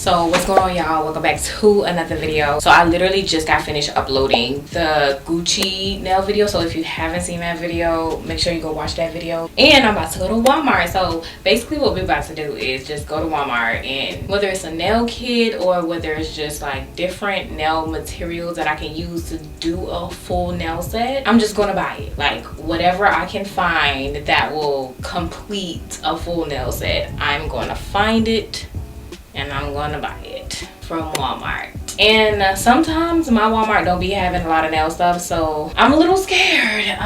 So what's going on, y'all? Welcome back to another video. So I literally just got finished uploading the Gucci nail video. So if you haven't seen that video, make sure you go watch that video. And I'm about to go to Walmart. So basically what we're about to do is just go to Walmart, and whether it's a nail kit or whether it's just like different nail materials that I can use to do a full nail set, I'm just gonna buy it. Like whatever I can find that will complete a full nail set, I'm gonna find it and I'm gonna buy it from Walmart. And sometimes my Walmart don't be having a lot of nail stuff, so I'm a little scared.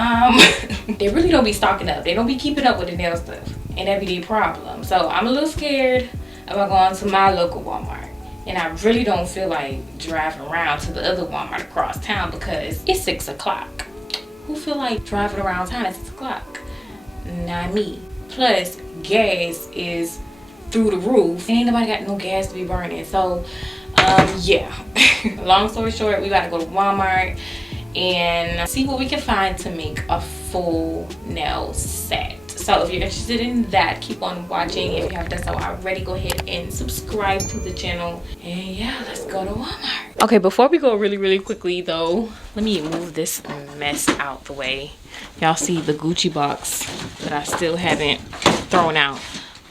They really don't be stocking up. They don't be keeping up with the nail stuff, and that be the problem. So I'm a little scared about going to my local Walmart, and I really don't feel like driving around to the other Walmart across town because it's 6 o'clock. Who feel like driving around town at 6 o'clock? Not me. Plus gas is through the roof. Ain't nobody got no gas to be burning. So yeah. Long story short, we gotta go to Walmart and see what we can find to make a full nail set. So if you're interested in that, keep on watching. If you haven't done so already, go ahead and subscribe to the channel. And yeah, let's go to Walmart. Okay, before we go really quickly though, let me move this mess out the way. Y'all see the Gucci box that I still haven't thrown out.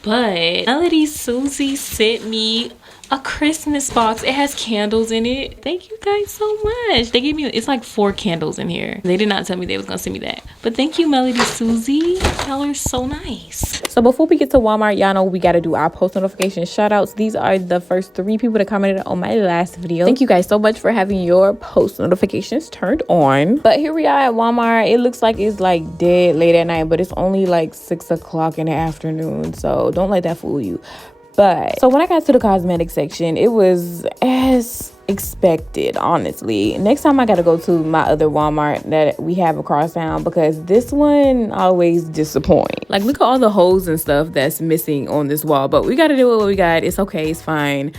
But Melody Susie sent me a Christmas box. It has candles in it. Thank you guys so much. They gave me, it's like 4 candles in here. They did not tell me they was gonna send me that. But thank you, Melody Susie. Y'all are so nice. So before we get to Walmart, y'all know we gotta do our post notification shout outs. These are the first 3 people that commented on my last video. Thank you guys so much for having your post notifications turned on. But here we are at Walmart. It looks like it's like dead late at night, but it's only like 6 o'clock in the afternoon. So don't let that fool you. But so when I got to the cosmetic section, it was as expected, honestly. Next time I gotta go to my other Walmart that we have across town, because this one always disappoints. Like, look at all the holes and stuff that's missing on this wall, but we gotta do what we got. It's okay, it's fine.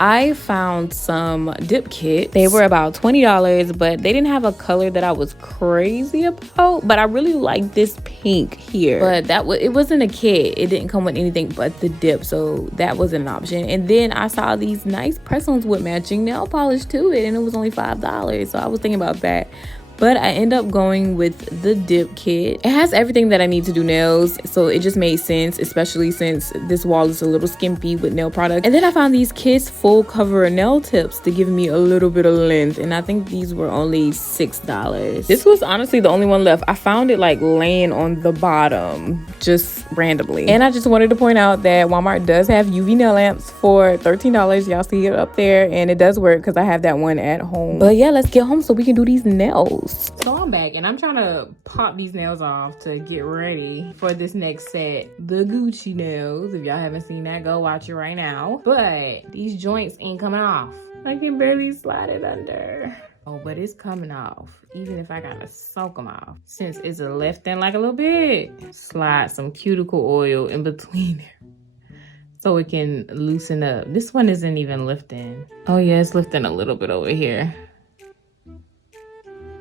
I found some dip kits. They were about $20, but they didn't have a color that I was crazy about. But I really like this pink here. But it wasn't a kit. It didn't come with anything but the dip, so that wasn't an option. And then I saw these nice press-ons with matching nail polish to it, and it was only $5. So I was thinking about that. But I end up going with the dip kit. It has everything that I need to do nails, so it just made sense, especially since this wall is a little skimpy with nail products. And then I found these Kiss full cover nail tips to give me a little bit of length, and I think these were only $6. This was honestly the only one left. I found it like laying on the bottom just randomly. And I just wanted to point out that Walmart does have UV nail lamps for $13. Y'all see it up there, and it does work because I have that one at home. But yeah, let's get home so we can do these nails. So I'm back and I'm trying to pop these nails off to get ready for this next set, the Gucci nails. If y'all haven't seen that, go watch it right now. But these joints ain't coming off. I can barely slide it under. Oh, but it's coming off, even if I gotta soak them off, since it's a lifting like a little bit. Slide some cuticle oil in between there so it can loosen up. This one isn't even lifting. Oh yeah, it's lifting a little bit over here.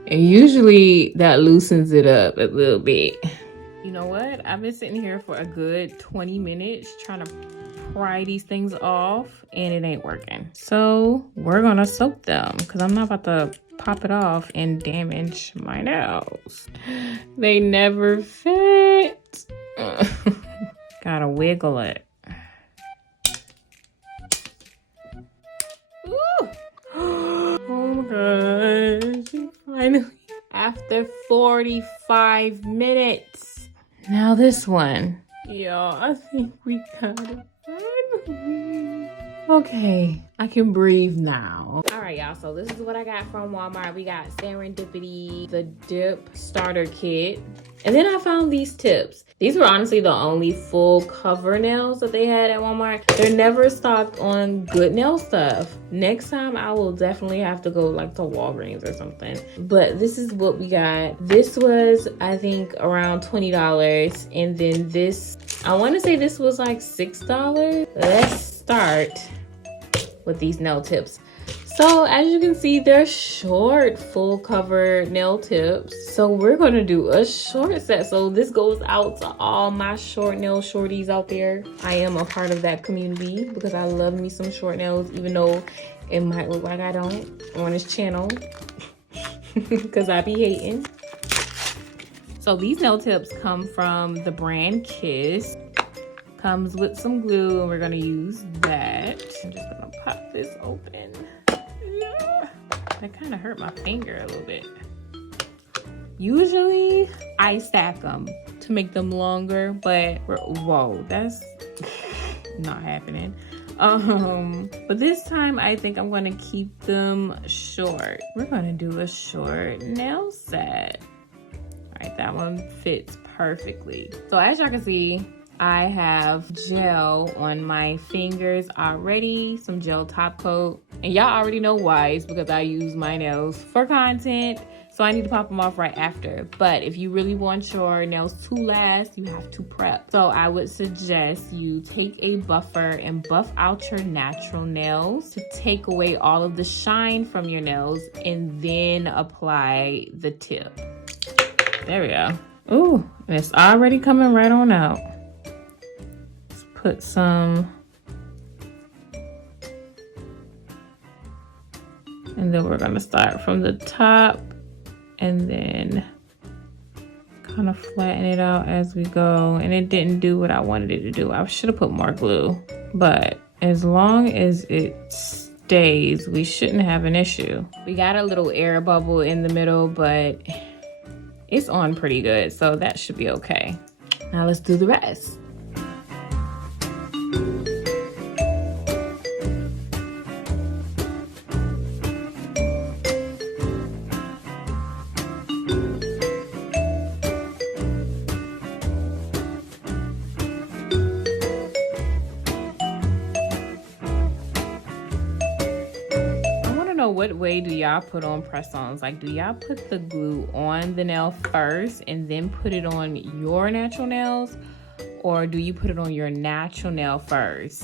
And usually that loosens it up a little bit. You know what? I've been sitting here for a good 20 minutes trying to pry these things off, and it ain't working. So we're gonna soak them because I'm not about to pop it off and damage my nails. They never fit. Gotta wiggle it. Ooh. Oh my gosh. Finally, after 45 minutes. Now this one. Yo, I think we got it finally. Okay, I can breathe now. All right, y'all, so this is what I got from Walmart. We got Serendipity, the dip starter kit, and then I found these tips. These were honestly the only full cover nails that they had at Walmart. They're never stocked on good nail stuff. Next time I will definitely have to go like to Walgreens or something. But this is what we got. This was, I think, around $20. And then this, I want to say this was like $6. Let's start with these nail tips. So as you can see, they're short full cover nail tips. So we're gonna do a short set. So this goes out to all my short nail shorties out there. I am a part of that community because I love me some short nails, even though it might look like I don't on this channel because I be hating. So these nail tips come from the brand Kiss. Comes with some glue and we're gonna use that. I'm just gonna pop this open. Yeah. That kind of hurt my finger a little bit. Usually I stack them to make them longer, but whoa, that's not happening. But this time I think I'm gonna keep them short. We're gonna do a short nail set. All right, that one fits perfectly. So as y'all can see, I have gel on my fingers already, some gel top coat. And y'all already know why. It's because I use my nails for content, so I need to pop them off right after. But if you really want your nails to last, you have to prep. So I would suggest you take a buffer and buff out your natural nails to take away all of the shine from your nails and then apply the tip. There we go. Ooh, it's already coming right on out. Put some, and then we're gonna start from the top and then kind of flatten it out as we go. And it didn't do what I wanted it to do. I should have put more glue, but as long as it stays, we shouldn't have an issue. We got a little air bubble in the middle, but it's on pretty good, so that should be okay. Now let's do the rest. What way do y'all put on press-ons? Like, do y'all put the glue on the nail first and then put it on your natural nails? Or do you put it on your natural nail first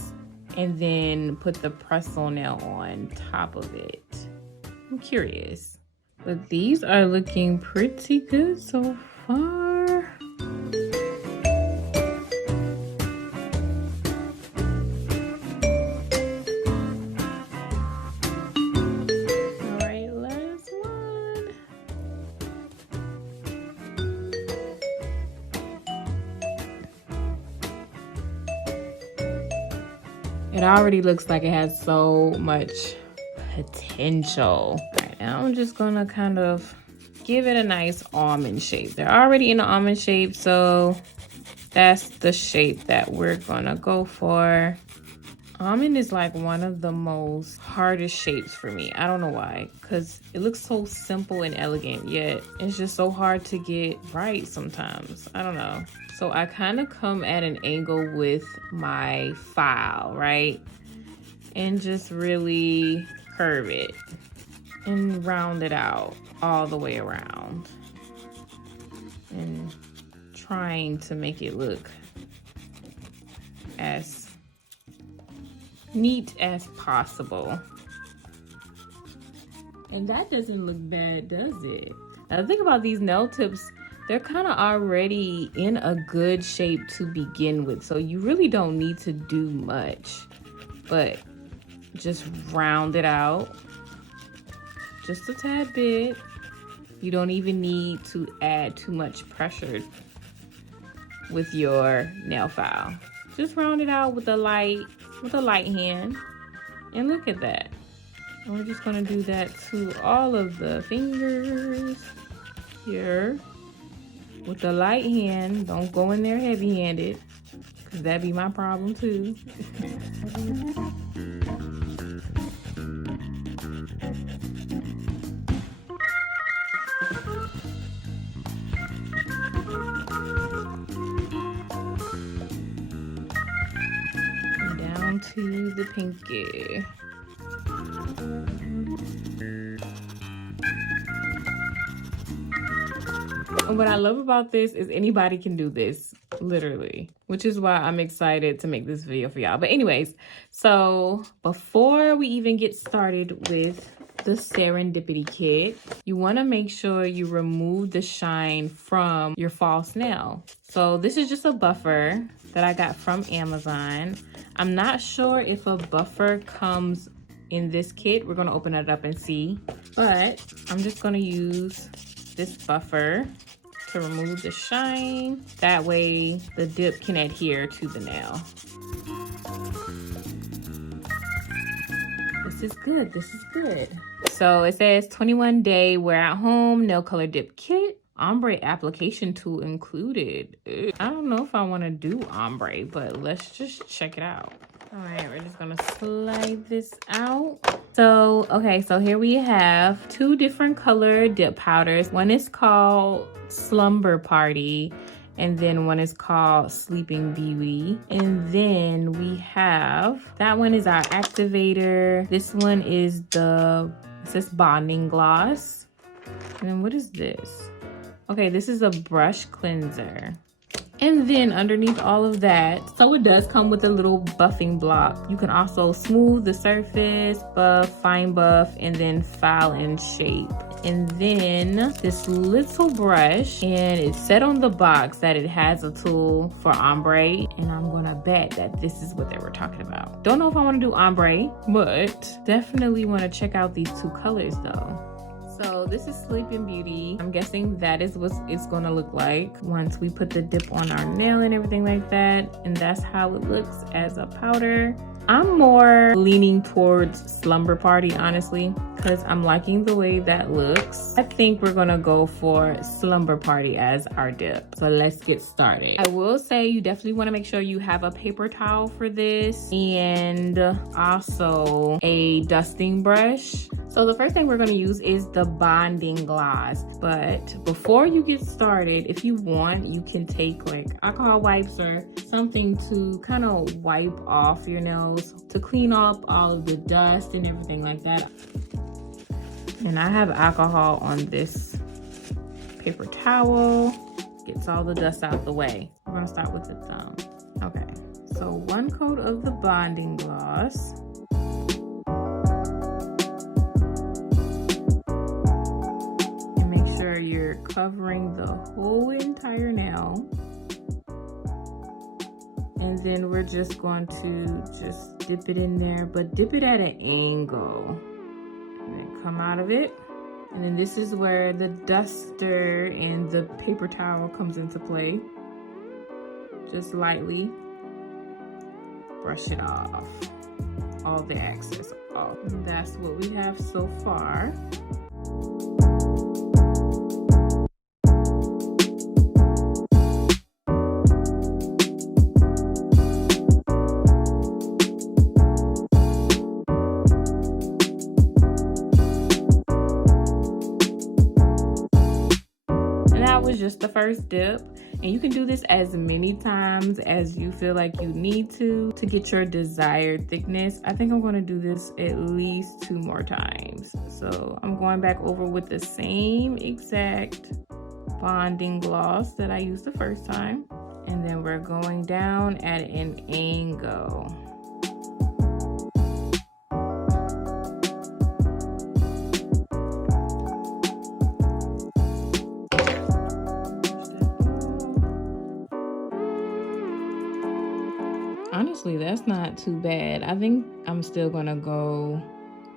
and then put the press-on nail on top of it? I'm curious. But these are looking pretty good so far. It already looks like it has so much potential. All right, now I'm just gonna kind of give it a nice almond shape. They're already in the almond shape, so that's the shape that we're gonna go for. Almond is like one of the most hardest shapes for me. I don't know why, because it looks so simple and elegant, yet it's just so hard to get right sometimes. I don't know. So I kind of come at an angle with my file, right? And just really curve it and round it out all the way around. And trying to make it look as neat as possible. And that doesn't look bad, does it? Now the thing about these nail tips, they're kind of already in a good shape to begin with, so you really don't need to do much, but just round it out just a tad bit. You don't even need to add too much pressure with your nail file. Just round it out with a light hand, and look at that. And we're just gonna do that to all of the fingers here with the light hand. Don't go in there heavy-handed, because that'd be my problem too. Down to the pinky. And what I love about this is anybody can do this. literally, which is why I'm excited to make this video for y'all. But anyways, so before we even get started with the Serendipity kit, you want to make sure you remove the shine from your false nail. So this is just a buffer that I got from Amazon. I'm not sure if a buffer comes in this kit. We're going to open it up and see, but I'm just going to use this buffer to remove the shine. That way the dip can adhere to the nail. This is good, this is good. So it says 21-day wear at home nail color dip kit. Ombre application tool included. I don't know if I want to do ombre, but let's just check it out. All right, we're just gonna slide this out. So, okay, so here we have 2 different color dip powders. One is called Slumber Party, and then one is called Sleeping Beauty. And then we have, that one is our activator. This one is it says bonding gloss. And then what is this? Okay, this is a brush cleanser. And then underneath all of that, so it does come with a little buffing block. You can also smooth the surface, buff, fine buff, and then file and shape. And then this little brush, and it said on the box that it has a tool for ombre, and I'm gonna bet that this is what they were talking about. Don't know if I want to do ombre, but definitely want to check out these 2 colors though. So this is Sleeping Beauty. I'm guessing that is what it's gonna look like once we put the dip on our nail and everything like that. And that's how it looks as a powder. I'm more leaning towards Slumber Party, honestly, because I'm liking the way that looks. I think we're gonna go for Slumber Party as our dip. So let's get started. I will say you definitely wanna make sure you have a paper towel for this and also a dusting brush. So the first thing we're gonna use is the bonding gloss. But before you get started, if you want, you can take like alcohol wipes or something to kind of wipe off your nails to clean up all of the dust and everything like that. And I have alcohol on this paper towel. Gets all the dust out the way. We're gonna start with the thumb. Okay, so 1 coat of the bonding gloss. And make sure you're covering the whole entire nail. And then we're just going to just dip it in there, but dip it at an angle. And then come out of it. And then this is where the duster and the paper towel comes into play. Just lightly brush it off. All the excess off. And that's what we have so far. Was just the first dip, and you can do this as many times as you feel like you need to get your desired thickness. I think I'm going to do this at least 2 more times. So I'm going back over with the same exact bonding gloss that I used the first time, and then we're going down at an angle. Honestly, that's not too bad. I think I'm still gonna go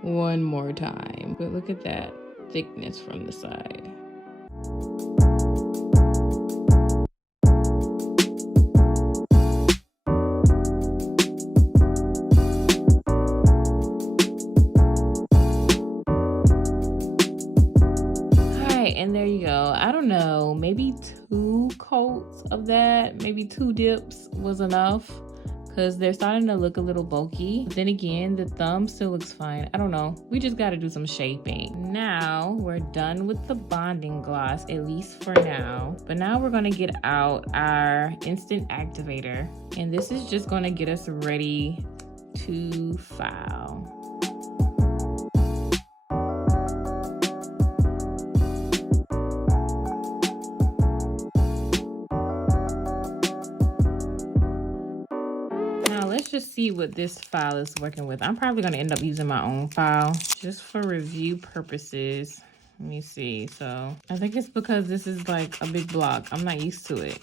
1 more time. But look at that thickness from the side. Alright, and there you go. I don't know, maybe 2 coats of that, maybe 2 dips was enough. Because they're starting to look a little bulky. But then again, the thumb still looks fine. I don't know. We just got to do some shaping. Now we're done with the bonding gloss, at least for now. But now we're going to get out our instant activator. And this is just going to get us ready to file. just see what this file is working with. I'm probably going to end up using my own file just for review purposes. Let me see. So I think it's because this is like a big block. I'm not used to it.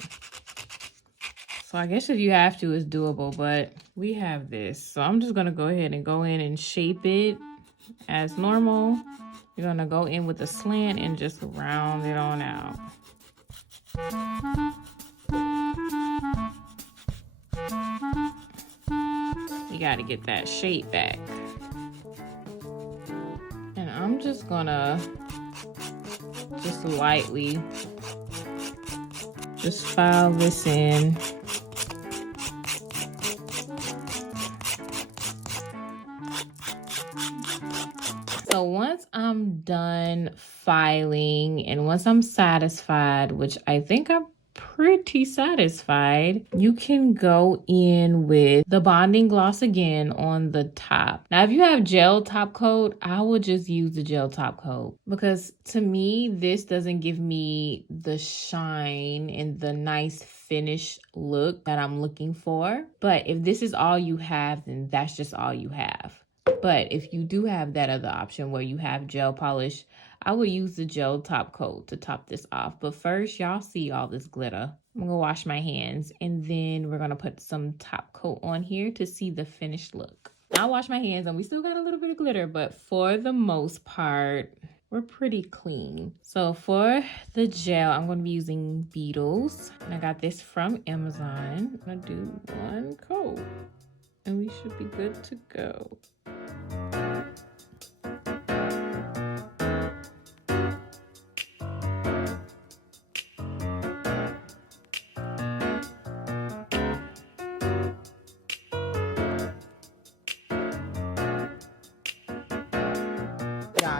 So I guess if you have to, it's doable, but we have this. So I'm just going to go ahead and go in and shape it as normal. You're going to go in with a slant and just round it on out. You got to get that shape back. And I'm just going to just lightly just file this in. So once I'm done filing and once I'm satisfied, which I think I'm pretty satisfied, you can go in with the bonding gloss again on the top. Now, if you have gel top coat, I would just use the gel top coat because to me, this doesn't give me the shine and the nice finish look that I'm looking for. But if this is all you have, then that's just all you have. But if you do have that other option where you have gel polish, I would use the gel top coat to top this off. But first, y'all see all this glitter. I'm going to wash my hands and then we're going to put some top coat on here to see the finished look. I'll wash my hands and we still got a little bit of glitter, but for the most part, we're pretty clean. So for the gel, I'm going to be using Beetles. And I got this from Amazon. I'm going to do one coat and we should be good to go.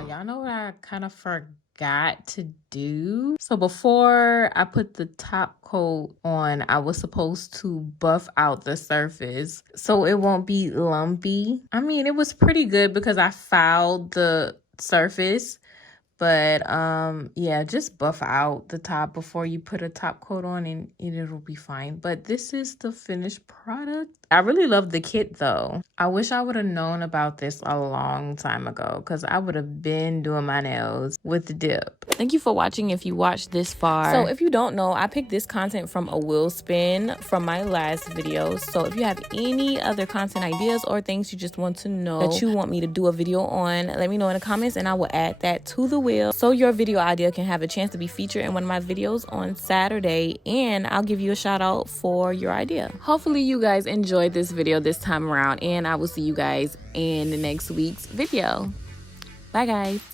Y'all know what I kind of forgot to do? So before I put the top coat on, I was supposed to buff out the surface so it won't be lumpy. I mean, it was pretty good because I filed the surface. But yeah, just buff out the top before you put a top coat on and it'll be fine. But this is the finished product. I really love the kit though. I wish I would have known about this a long time ago because I would have been doing my nails with the dip. Thank you for watching if you watched this far. So if you don't know, I picked this content from a wheel spin from my last video. So if you have any other content ideas or things you just want to know that you want me to do a video on, let me know in the comments and I will add that to the wheel so your video idea can have a chance to be featured in one of my videos on Saturday, and I'll give you a shout out for your idea. Hopefully you guys enjoyed this video this time around, and I will see you guys in the next week's video. Bye guys.